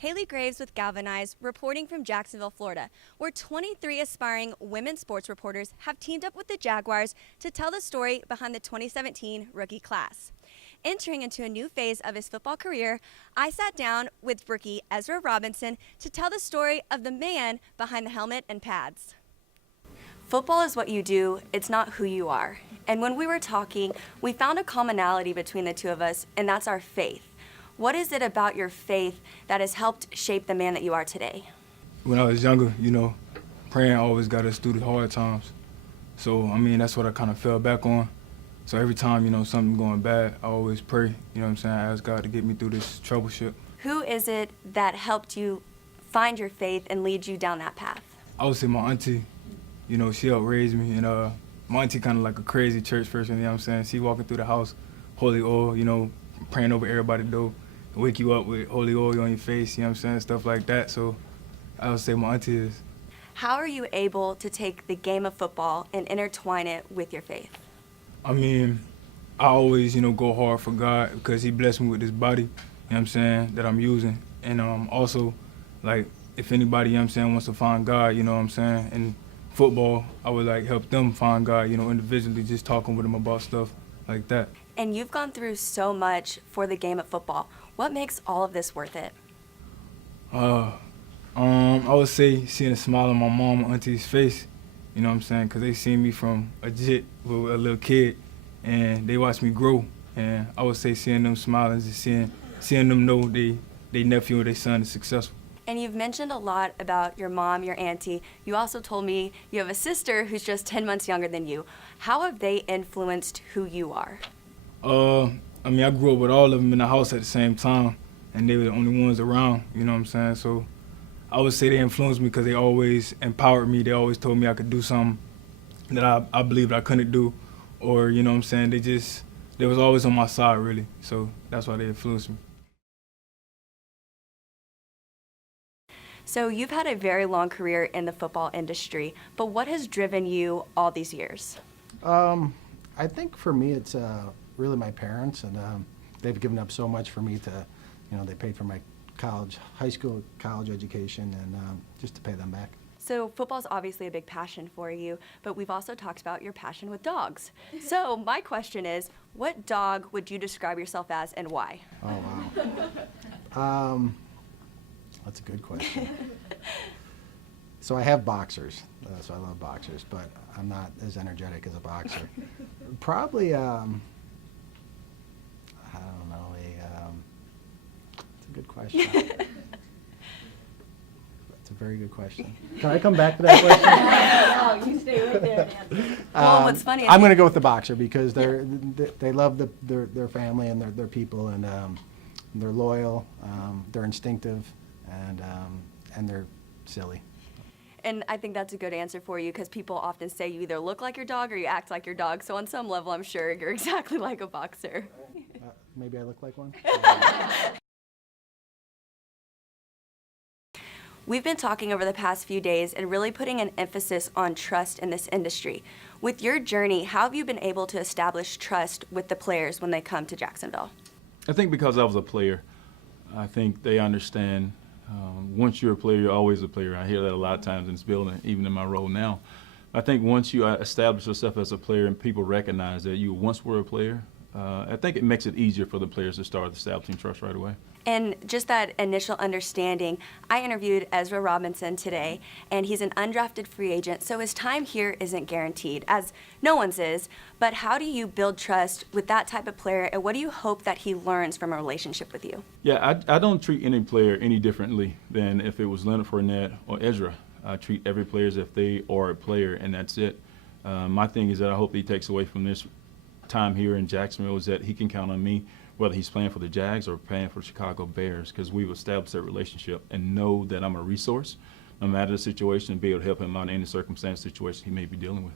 Haley Graves with GALvanize, reporting from Jacksonville, Florida, where 23 aspiring women sports reporters have teamed up with the Jaguars to tell the story behind the 2017 rookie class. Entering into a new phase of his football career, I sat down with rookie Ezra Robinson to tell the story of the man behind the helmet and pads. Football is what you do, it's not who you are. And when we were talking, we found a commonality between the two of us, and that's our faith. What is it about your faith that has helped shape the man that you are today? When I was younger, praying always got us through the hard times. So, that's what I kind of fell back on. So every time, something going bad, I always pray, I ask God to get me through this troubleship. Who is it that helped you find your faith and lead you down that path? I would say my auntie, she helped raise me. And my auntie kind of like a crazy church person, She walking through the house, holy oil, praying over everybody though. Wake you up with holy oil on your face, stuff like that. So I would say my auntie is. How are you able to take the game of football and intertwine it with your faith? I always, go hard for God because He blessed me with this body, that I'm using. And also, like, if anybody, wants to find God, in football, I would, help them find God, individually, just talking with them about stuff like that. And you've gone through so much for the game of football. What makes all of this worth it? I would say seeing a smile on my mom and auntie's face, because they seen me from a little kid, and they watched me grow. And I would say seeing them smile and just seeing them know they nephew or their son is successful. And you've mentioned a lot about your mom, your auntie. You also told me you have a sister who's just 10 months younger than you. How have they influenced who you are? I grew up with all of them in the house at the same time, and they were the only ones around, So I would say they influenced me because they always empowered me. They always told me I could do something that I believed I couldn't do, or, they was always on my side, really. So that's why they influenced me. So you've had a very long career in the football industry, but what has driven you all these years? I think for me it's really my parents, and they've given up so much for me to, they paid for my high school, college education, and just to pay them back. So football's obviously a big passion for you, but we've also talked about your passion with dogs. So my question is, what dog would you describe yourself as and why? Oh, wow. That's a good question. So I have boxers, so I love boxers, but I'm not as energetic as a boxer. Probably, I don't know, it's a good question. That's a very good question. Can I come back to that question? No, you stay right there, man. Well, what's funny is I'm going to go with the boxer because they love their family and their people, and they're loyal, they're instinctive, and they're silly. And I think that's a good answer for you because people often say you either look like your dog or you act like your dog. So on some level, I'm sure you're exactly like a boxer. Maybe I look like one. We've been talking over the past few days and really putting an emphasis on trust in this industry. With your journey, how have you been able to establish trust with the players when they come to Jacksonville? I think because I was a player, I think they understand once you're a player, you're always a player. I hear that a lot of times in this building, even in my role now. I think once you establish yourself as a player and people recognize that you once were a player, I think it makes it easier for the players to start establishing trust right away. And just that initial understanding, I interviewed Ezra Robinson today, and he's an undrafted free agent, so his time here isn't guaranteed, as no one's is. But how do you build trust with that type of player, and what do you hope that he learns from a relationship with you? Yeah, I don't treat any player any differently than if it was Leonard Fournette or Ezra. I treat every player as if they are a player, and that's it. My thing is that I hope he takes away from this time here in Jacksonville is that he can count on me, whether he's playing for the Jags or playing for the Chicago Bears, because we've established that relationship and know that I'm a resource, no matter the situation, and be able to help him out in any circumstance, situation he may be dealing with.